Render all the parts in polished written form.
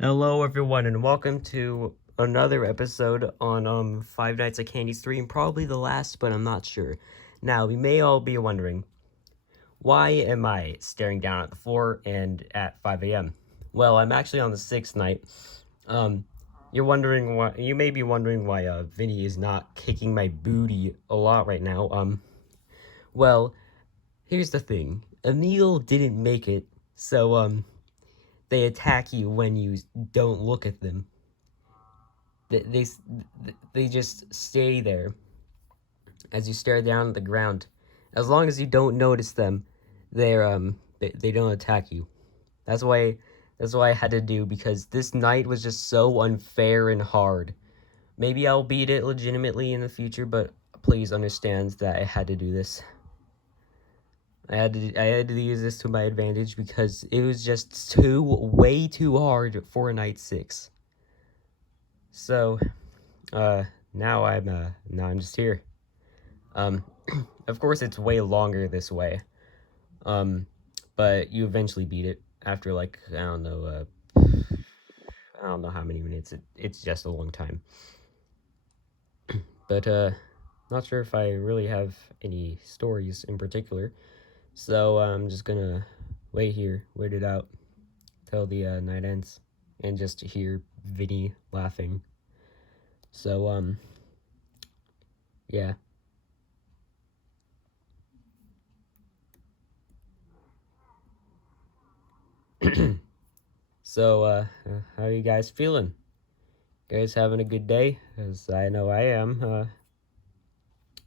Hello everyone and welcome to another episode on Five Nights at Candy Stream, probably the last, but I'm not sure. Now, we may all be wondering, why am I staring down at the floor and at 5 a.m.? Well, I'm actually on the 6th night. Um, you may be wondering why Vinny is not kicking my booty a lot right now. Well, here's the thing. Emil didn't make it, so they attack you when you don't look at them. They just stay there as you stare down at the ground. As long as you don't notice them, they don't attack you. That's why I had to do, because this night was just so unfair and hard. Maybe I'll beat it legitimately in the future, but please understand that I had to do this. I had to use this to my advantage because it was just way too hard for a night 6. So, now I'm just here. Of course it's way longer this way. But you eventually beat it after, like, I don't know how many minutes. It's just a long time. But not sure if I really have any stories in particular. So I'm just gonna wait it out till the night ends and just hear Vinny laughing. So yeah. So how are you guys feeling? You guys having a good day? As I know I am.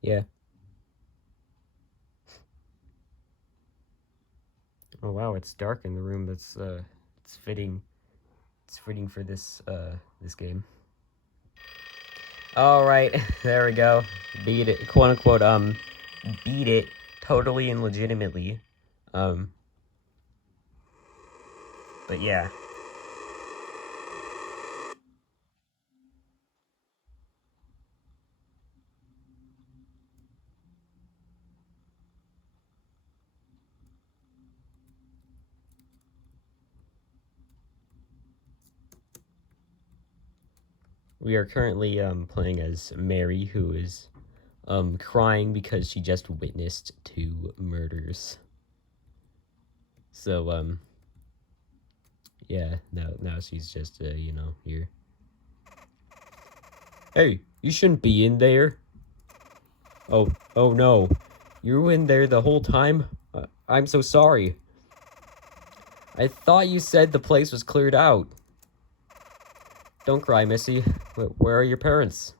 Yeah. Oh wow, it's dark in the room. It's fitting. It's fitting for this game. All right, there we go. Beat it, quote unquote. Beat it totally and legitimately. Um. But yeah. We are currently playing as Mary, who is crying because she just witnessed 2 murders. So yeah, now she's just here. Hey, you shouldn't be in there. Oh no, you were in there the whole time? I'm so sorry. I thought you said the place was cleared out. Don't cry, Missy. Where are your parents?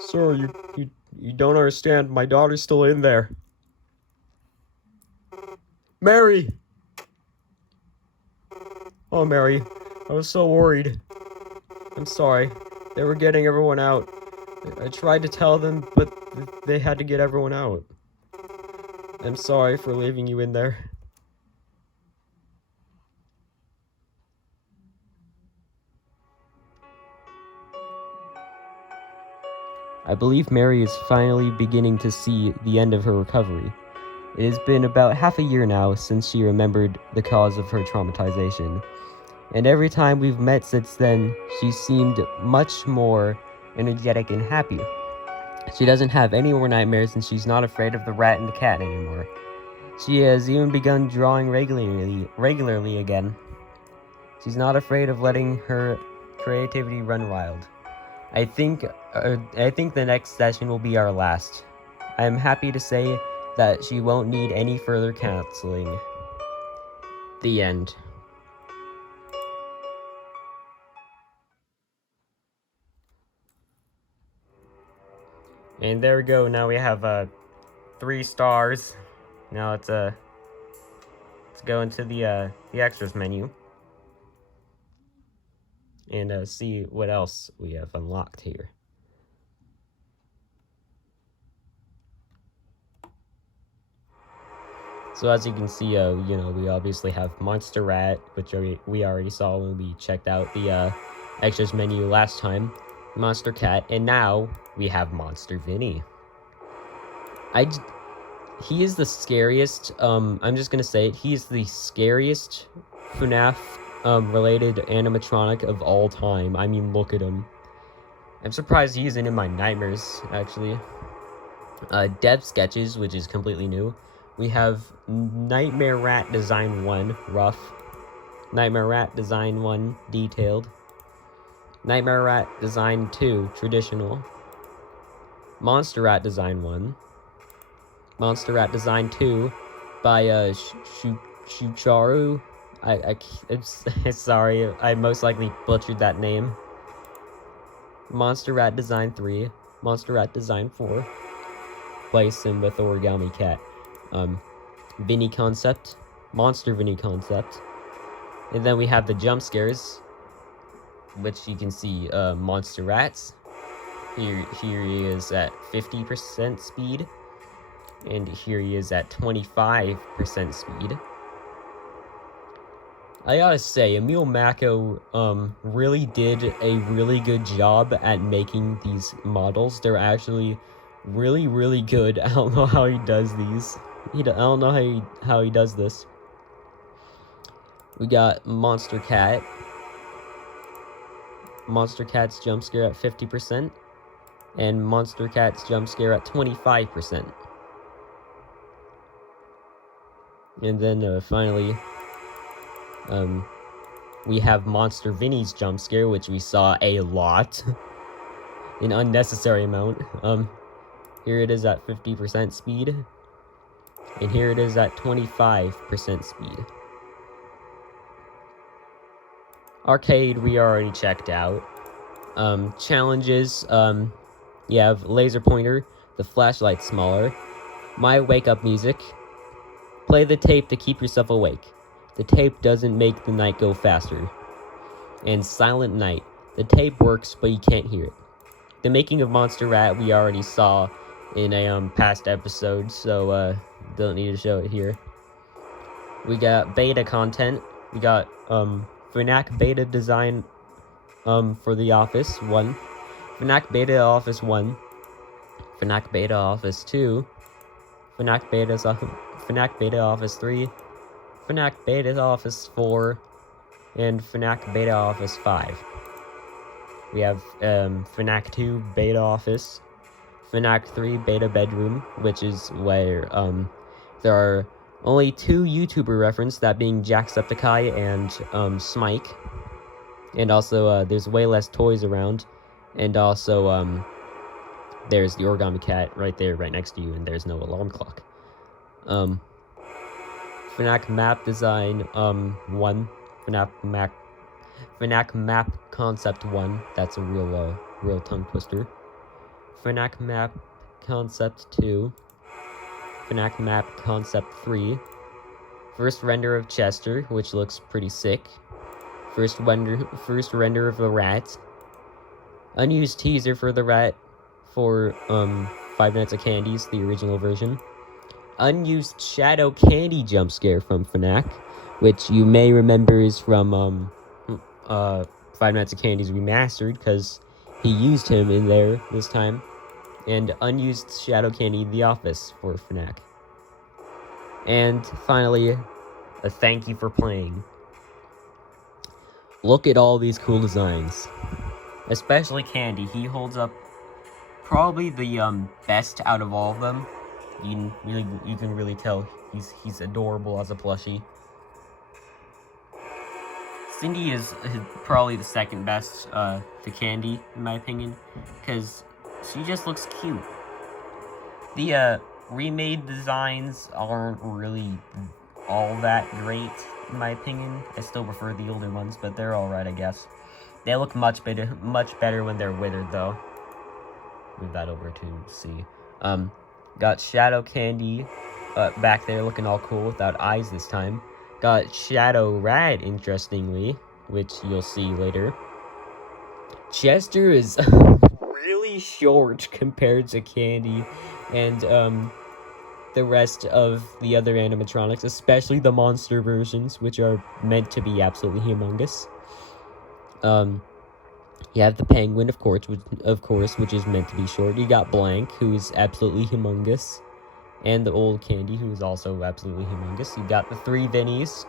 Sir, you don't understand. My daughter's still in there. Mary! Oh, Mary, I was so worried. I'm sorry. They were getting everyone out. I tried to tell them, but they had to get everyone out. I'm sorry for leaving you in there. I believe Mary is finally beginning to see the end of her recovery. It has been about half a year now since she remembered the cause of her traumatization, and every time we've met since then, she seemed much more energetic and happy. She doesn't have any more nightmares, and she's not afraid of the rat and the cat anymore. She has even begun drawing regularly again. She's not afraid of letting her creativity run wild. I think the next session will be our last. I am happy to say that she won't need any further counseling. The end. And there we go. Now we have 3 stars. Now let's go into the extras menu and see what else we have unlocked here. So as you can see, we obviously have Monster Rat, which we already saw when we checked out the extras menu last time. Monster Cat, and now we have Monster Vinny. He is the scariest. I'm just gonna say it. He is the scariest FNAF related animatronic of all time. I mean, look at him. I'm surprised he isn't in my nightmares, actually. Dev Sketches, which is completely new. We have Nightmare Rat Design 1, rough. Nightmare Rat Design 1, detailed. Nightmare Rat Design 2, traditional. Monster Rat Design 1. Monster Rat Design 2 by Shucharu. Sorry, I most likely butchered that name. Monster Rat Design 3. Monster Rat Design 4. Place him with Origami Cat. Vinny Concept. Monster Vinny Concept. And then we have the jump scares, which you can see Monster Rats. Here he is at 50% speed. And here he is at 25% speed. I gotta say, Emil Mako really did a really good job at making these models. They're actually really, really good. I don't know how he does these. I don't know how he does this. We got Monster Cat. Monster Cat's jump scare at 50%. And Monster Cat's jump scare at 25%. And then finally, we have Monster Vinny's jump scare, which we saw a lot. An unnecessary amount. Here it is at 50% speed. And here it is at 25% speed. Arcade, we already checked out. Challenges, you have laser pointer, the flashlight smaller, my wake up music, play the tape to keep yourself awake. The tape doesn't make the night go faster. And Silent Night, the tape works but you can't hear it. The making of Monster Rat we already saw in a past episode, so don't need to show it here. We got beta content. We got FNAC beta design for the Office 1, FNAC beta Office 1, FNAC beta Office 2, FNAC beta Office 3, FNAC beta Office 4, and FNAC beta Office 5. We have FNAC 2 beta Office, FNAC 3 beta Bedroom, which is where there are only 2 YouTuber references, that being Jacksepticeye and Smike. And also there's way less toys around, and also there's the Origami Cat right there, right next to you, and there's no alarm clock. FNAC Map Design 1, FNAC Map Concept 1, that's a real tongue twister. FNAC Map Concept 2, FNAC Map Concept 3, first render of Chester, which looks pretty sick. First render of the rat. Unused teaser for the rat for 5 Nights at Candy's, the original version. Unused Shadow Candy jump scare from FNAC, which you may remember is from 5 Nights at Candy's Remastered, because he used him in there this time. And unused Shadow Candy The Office for FNAC. And finally, a thank you for playing. Look at all these cool designs. Especially Candy. He holds up probably the best out of all of them. You can really tell he's adorable as a plushie. Cindy is probably the second best to Candy, in my opinion, because she just looks cute. The remade designs aren't really all that great, in my opinion. I still prefer the older ones, but they're alright, I guess. They look much better when they're withered, though. Move that over to see. Got Shadow Candy back there looking all cool without eyes this time. Got Shadow Rat, interestingly, which you'll see later. Chester is really short compared to Candy and the rest of the other animatronics, especially the monster versions, which are meant to be absolutely humongous. You have the Penguin, of course, which is meant to be short. You got Blank, who is absolutely humongous, and the old Candy, who is also absolutely humongous. You got the 3 Vinnies,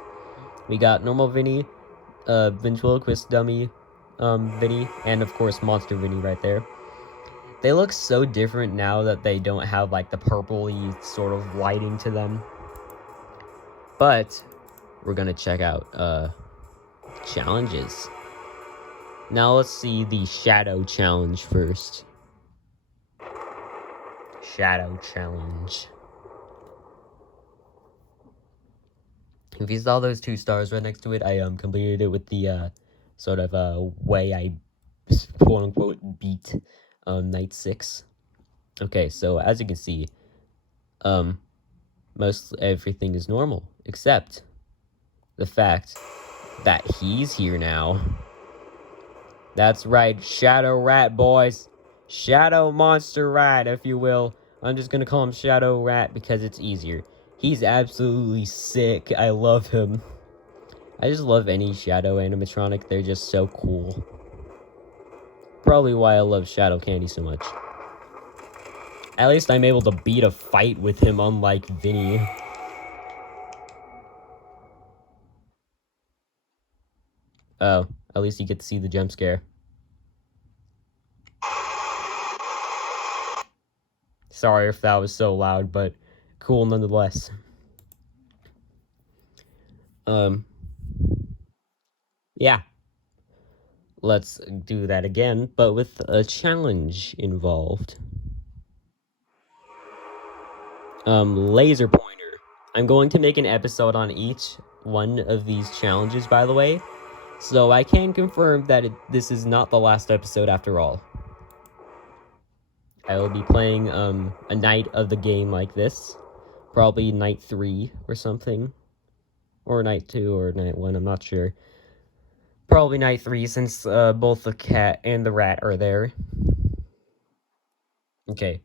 We got normal Vinny, ventriloquist dummy, Vinny, and of course Monster Vinny right there. They look so different now that they don't have like the purpley sort of lighting to them. But we're gonna check out challenges. Now let's see the Shadow Challenge first. Shadow Challenge. If you saw those 2 stars right next to it, I completed it with the sort of way I quote unquote beat night 6. Okay, so as you can see, most everything is normal except the fact that he's here now. That's right, Shadow Rat, boys. Shadow Monster Rat, if you will. I'm just gonna call him Shadow Rat because it's easier. He's absolutely sick. I love him. I just love any Shadow animatronic. They're just so cool. Probably why I love Shadow Candy so much. At least I'm able to beat a fight with him, unlike Vinny. Oh, at least you get to see the jump scare. Sorry if that was so loud, but cool nonetheless. Yeah. Let's do that again, but with a challenge involved. Laser pointer. I'm going to make an episode on each one of these challenges, by the way, so I can confirm that this is not the last episode after all. I will be playing a night of the game like this, probably night 3 or something, or night 2 or night 1, I'm not sure. Probably night 3 since both the cat and the rat are there. Okay.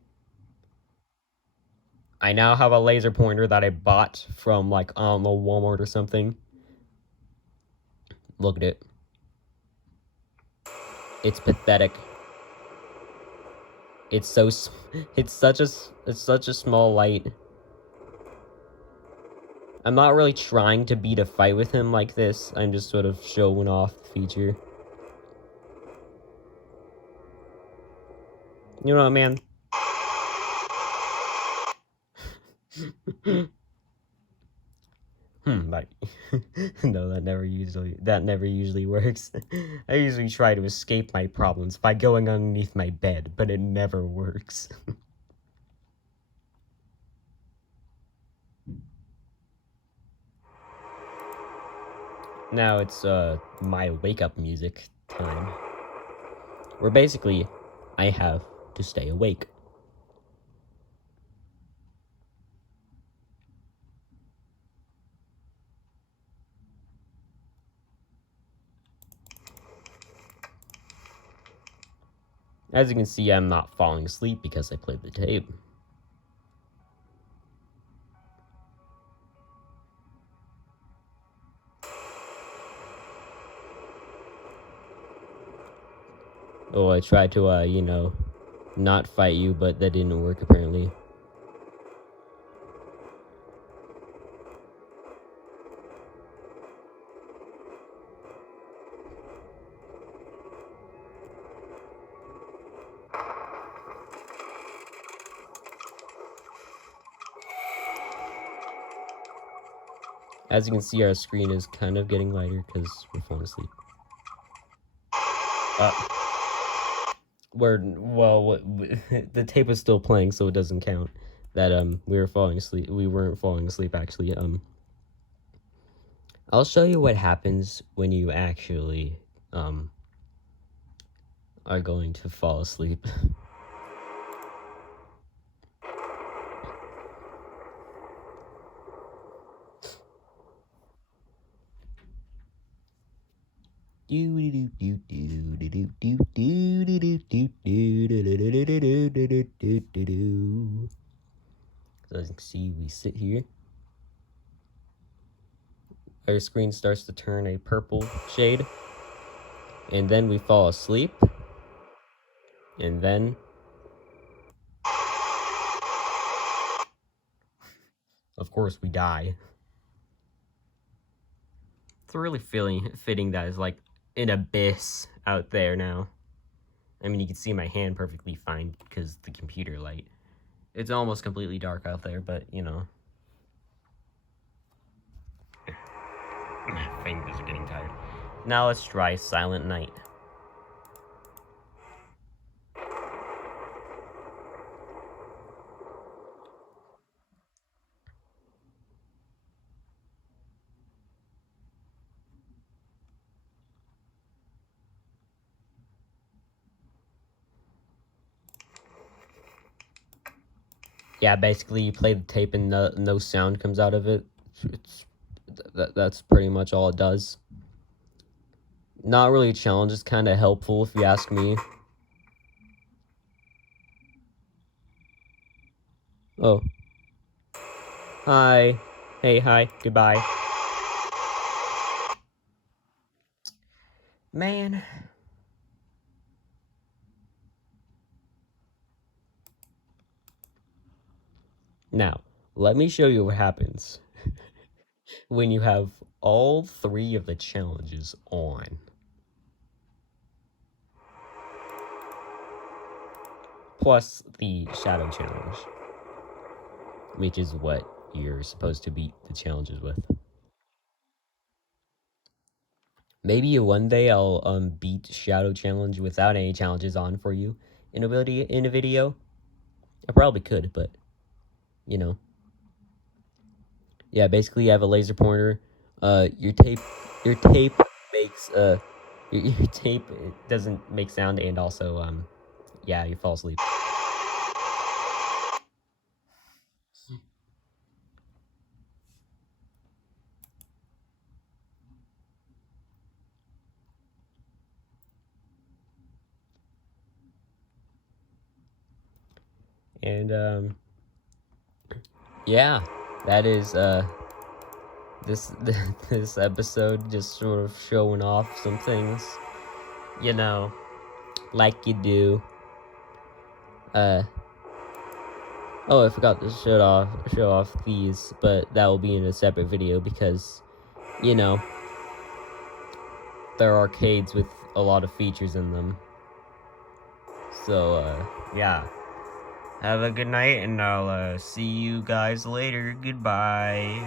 I now have a laser pointer that I bought from, like, I don't know, Walmart or something. Look at it. It's pathetic. It's such a small light. I'm not really trying to beat a fight with him like this. I'm just sort of showing off the feature. You know what, man? Like, no, that never usually works. I usually try to escape my problems by going underneath my bed, but it never works. Now it's my wake-up music time, where basically I have to stay awake. As you can see, I'm not falling asleep because I played the tape. Oh, I tried to, you know, not fight you, but that didn't work apparently. As you can see, our screen is kind of getting lighter because we're falling asleep. The tape was still playing, so it doesn't count. That we were falling asleep. We weren't falling asleep actually. I'll show you what happens when you actually are going to fall asleep. So as you can see, we sit here. Our screen starts to turn a purple shade, and then we fall asleep, and then of course we die. It's really fitting that is like an abyss out there now. I mean, you can see my hand perfectly fine because the computer light. It's almost completely dark out there, but you know. My fingers are getting tired. Now let's try Silent Night. Yeah, basically you play the tape and no sound comes out of it. That's pretty much all it does. Not really a challenge, it's kind of helpful if you ask me. Oh. Hi. Hey, hi. Goodbye. Man. Now, let me show you what happens when you have all 3 of the challenges on. Plus the shadow challenge, which is what you're supposed to beat the challenges with. Maybe one day I'll beat shadow challenge without any challenges on for you in a video. I probably could, but you know. Yeah, basically you have a laser pointer. Your tape makes your tape doesn't make sound, and also yeah, you fall asleep. And yeah, that is this episode, just sort of showing off some things, you know, like you do. Oh, I forgot to show off these, but that will be in a separate video because, you know, they're arcades with a lot of features in them. So, yeah. Have a good night, and I'll see you guys later. Goodbye.